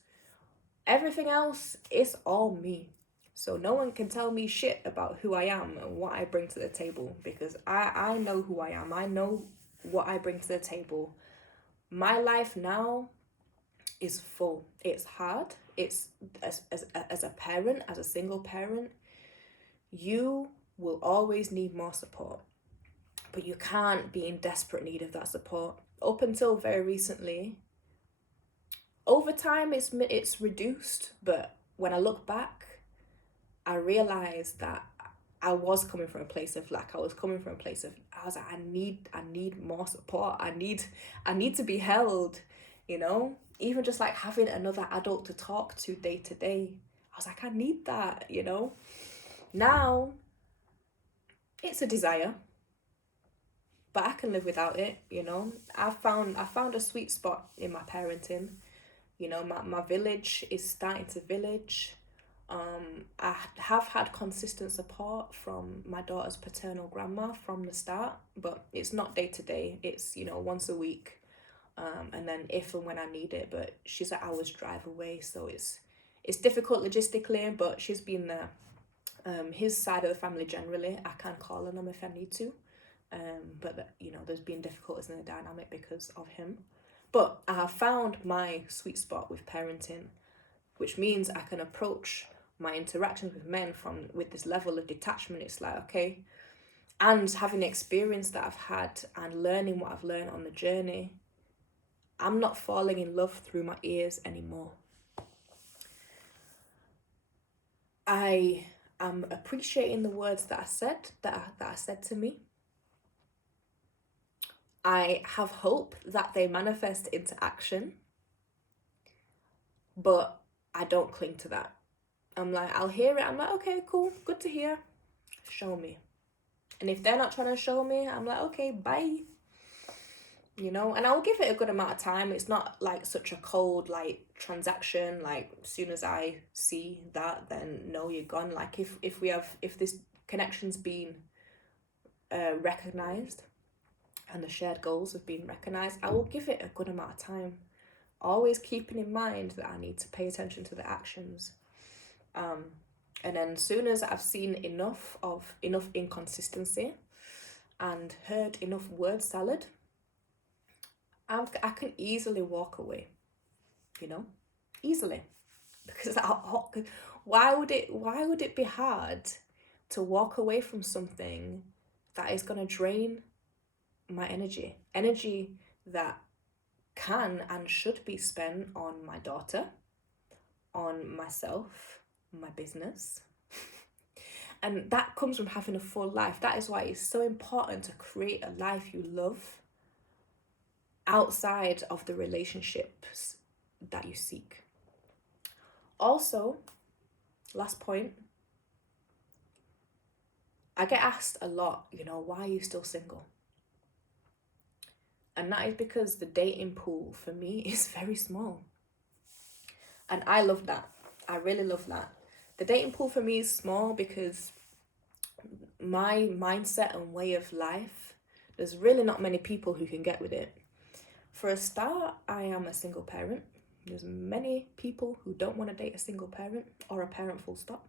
Everything else, it's all me. So no one can tell me shit about who I am and what I bring to the table, because I know who I am. I know what I bring to the table. My life now is full. It's hard. It's as a parent, as a single parent, you will always need more support, but you can't be in desperate need of that support. Up until very recently, over time it's reduced, but when I look back, I realized that I was coming from a place of lack. I was like, I need more support. I need to be held, you know? Even just like having another adult to talk to day to day. I was like, I need that, you know? Now, it's a desire, but I can live without it, you know? I found a sweet spot in my parenting. You know, my village is starting to village. I have had consistent support from my daughter's paternal grandma from the start, but it's not day to day. It's, once a week, and then if and when I need it. But she's an hour's drive away, so it's difficult logistically, but she's been there. His side of the family generally, I can call on them if I need to. But there's been difficulties in the dynamic because of him. But I have found my sweet spot with parenting, which means I can approach my interactions with men with this level of detachment. It's like, okay, and having the experience that I've had and learning what I've learned on the journey, I'm not falling in love through my ears anymore. I am appreciating the words that I said to me. I have hope that they manifest into action, but I don't cling to that. I'm like, I'll hear it. I'm like, okay, cool, good to hear. Show me. And if they're not trying to show me, I'm like, okay, bye. And I'll give it a good amount of time. It's not like such a cold transaction. Like as soon as I see that, then no, you're gone. Like if this connection's been recognized and the shared goals have been recognized, I will give it a good amount of time. Always keeping in mind that I need to pay attention to the actions. And then as soon as I've seen enough inconsistency and heard enough word salad, I can easily walk away, easily, because why would it be hard to walk away from something that is going to drain my energy that can and should be spent on my daughter, on myself, my business. And that comes from having a full life. That is why it's so important to create a life you love outside of the relationships that you seek. Also, last point, I get asked a lot, why are you still single? And that is because the dating pool for me is very small. And I love that. I really love that. The dating pool for me is small because my mindset and way of life, there's really not many people who can get with it. For a start, I am a single parent. There's many people who don't want to date a single parent or a parent full stop.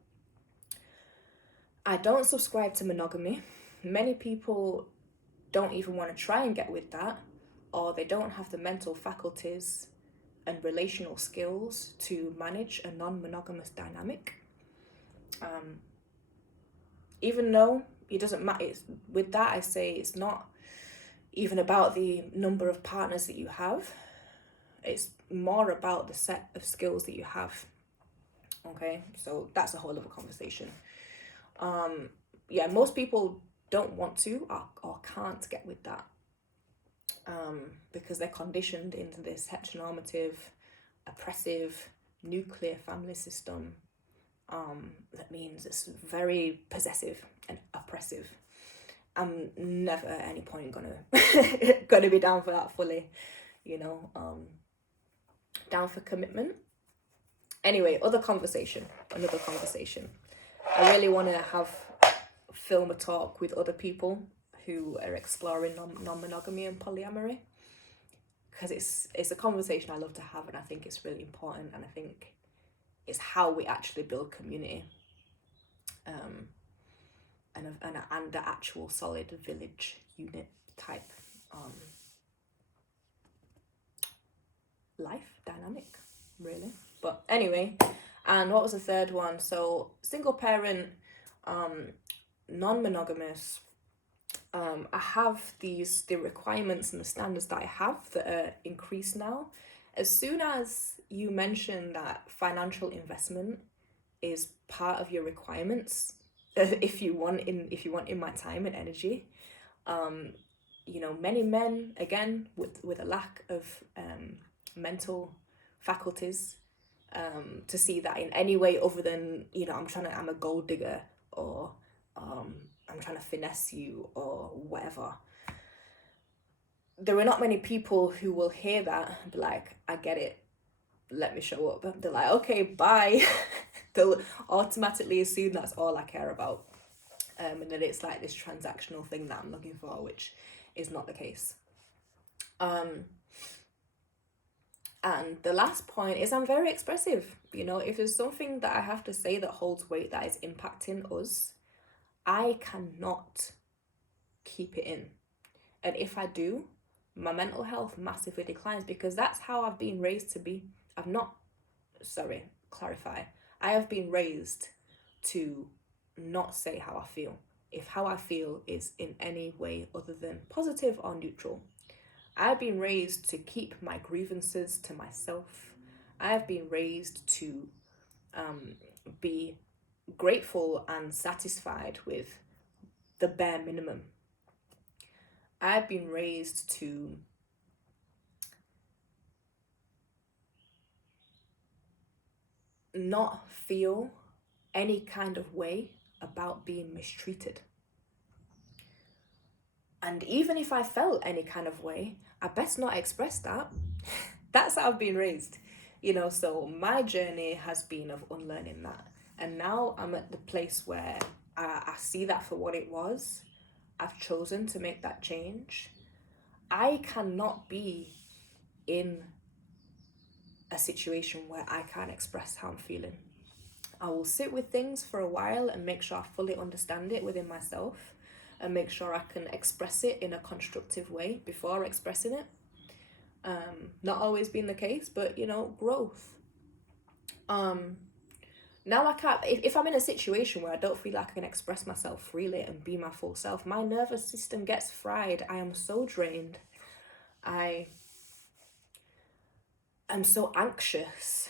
I don't subscribe to monogamy. Many people don't even want to try and get with that, or they don't have the mental faculties and relational skills to manage a non-monogamous dynamic. Even though it doesn't matter, with that I say it's not even about the number of partners that you have. It's more about the set of skills that you have. Okay, so that's a whole other conversation. Most people don't want to or can't get with that because they're conditioned into this heteronormative, oppressive, nuclear family system that means it's very possessive and oppressive. I'm never at any point gonna be down for that fully, down for commitment. Anyway, another conversation. I really want to film a talk with other people who are exploring non-monogamy and polyamory, because it's a conversation I love to have, and I think it's really important, and I think it's how we actually build community, and the actual solid village unit type life dynamic, really. But anyway, and what was the third one? So single parent, non-monogamous. I have the requirements and the standards that I have that are increased now. As soon as you mention that financial investment is part of your requirements, if you want in my time and energy, many men, again with a lack of mental faculties, to see that in any way other than I'm a gold digger, or I'm trying to finesse you or whatever. There are not many people who will hear that and be like, I get it, let me show up. They're like, okay, bye. They'll automatically assume that's all I care about. And that it's like this transactional thing that I'm looking for, which is not the case. And the last point is I'm very expressive. You know, if there's something that I have to say that holds weight, that is impacting us, I cannot keep it in. And if I do, my mental health massively declines, because that's how I've been raised to be. I have been raised to not say how I feel, if how I feel is in any way other than positive or neutral. I've been raised to keep my grievances to myself. I have been raised to be grateful and satisfied with the bare minimum. I've been raised to not feel any kind of way about being mistreated. And even if I felt any kind of way, I best not express that. That's how I've been raised. You know, so my journey has been of unlearning that. And now I'm at the place where I see that for what it was. I've chosen to make that change. I cannot be in a situation where I can't express how I'm feeling. I will sit with things for a while and make sure I fully understand it within myself, and make sure I can express it in a constructive way before expressing it. Not always been the case, but you know, growth. Now I can't, if I'm in a situation where I don't feel like I can express myself freely and be my full self, my nervous system gets fried. I am so drained. I am so anxious.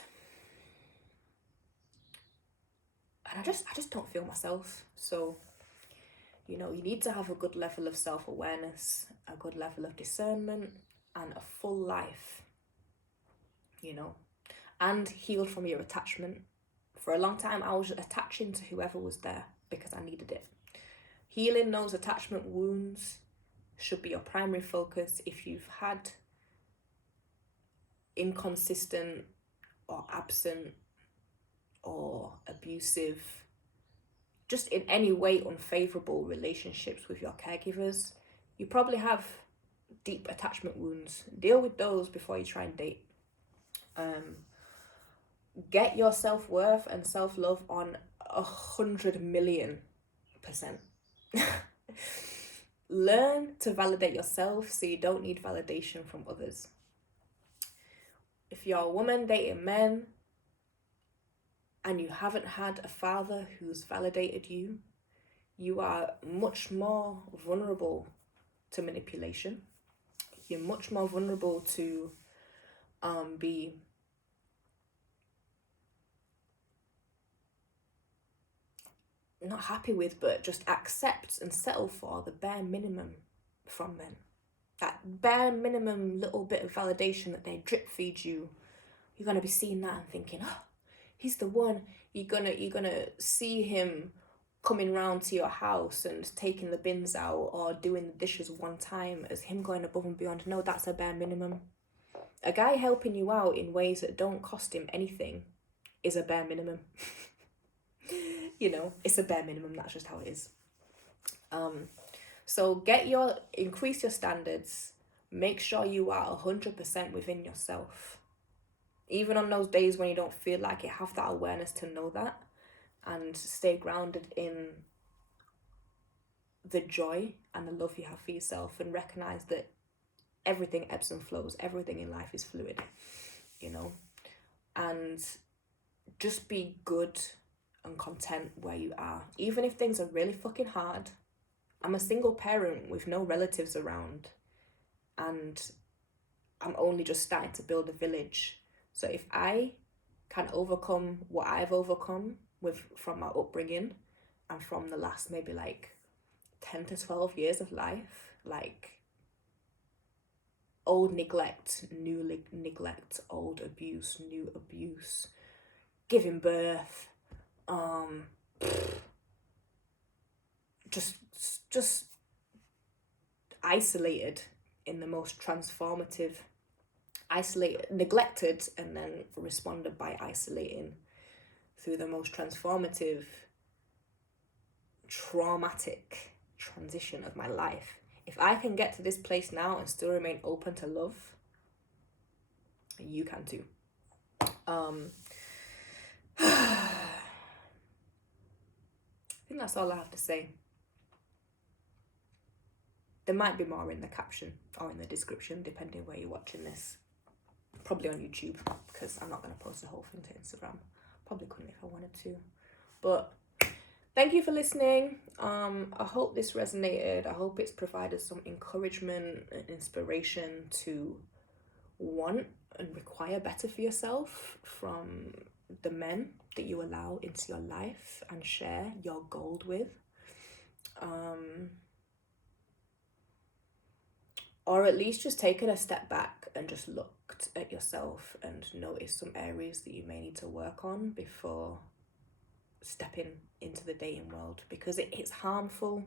And I just don't feel myself. So, you know, you need to have a good level of self-awareness, a good level of discernment, and a full life, you know, and healed from your attachment. For a long time, I was attaching to whoever was there because I needed it. Healing those attachment wounds should be your primary focus. If you've had inconsistent or absent or abusive, just in any way unfavorable relationships with your caregivers, you probably have deep attachment wounds. Deal with those before you try and date. Get your self-worth and self-love on 100,000,000%. Learn to validate yourself so you don't need validation from others. If you're a woman dating men and you haven't had a father who's validated you, you are much more vulnerable to manipulation. You're much more vulnerable to be not happy with, but just accept and settle for the bare minimum from men. That bare minimum little bit of validation that they drip feed you. You're gonna be seeing that and thinking, oh, he's the one. You're gonna see him coming round to your house and taking the bins out or doing the dishes one time as him going above and beyond. No, that's a bare minimum. A guy helping you out in ways that don't cost him anything is a bare minimum. You know, it's a bare minimum. That's just how it is. So increase your standards. Make sure you are 100% within yourself. Even on those days when you don't feel like it, have that awareness to know that, and stay grounded in the joy and the love you have for yourself, and recognize that everything ebbs and flows. Everything in life is fluid, you know, and just be good and content where you are, even if things are really fucking hard. I'm a single parent with no relatives around, and I'm only just starting to build a village. So if I can overcome what I've overcome from my upbringing and from the last maybe like 10 to 12 years of life, like old neglect, new neglect, old abuse, new abuse, giving birth, just isolated in the most transformative, neglected, and then responded by isolating through the most transformative, traumatic transition of my life. If I can get to this place now and still remain open to love, you can too. I think that's all I have to say. There might be more in the caption or in the description, depending where you're watching this. Probably on YouTube, because I'm not going to post the whole thing to Instagram. Probably couldn't if I wanted to. But thank you for listening. I hope this resonated. I hope it's provided some encouragement and inspiration to want and require better for yourself from the men that you allow into your life and share your gold with. Or at least just taking a step back and just looked at yourself and noticed some areas that you may need to work on before stepping into the dating world, because it's harmful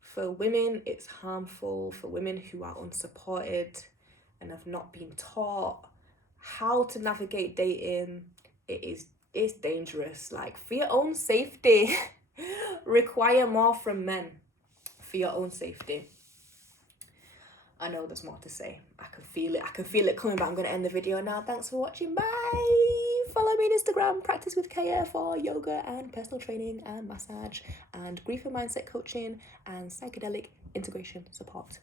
for women. It's harmful for women who are unsupported and have not been taught how to navigate dating. It's dangerous. Like, for your own safety, require more from men for your own safety. I know there's more to say. I can feel it coming, but I'm going to end the video now. Thanks for watching. Bye. Follow me on Instagram, Practice with Kaya, for yoga and personal training and massage and grief and mindset coaching and psychedelic integration support.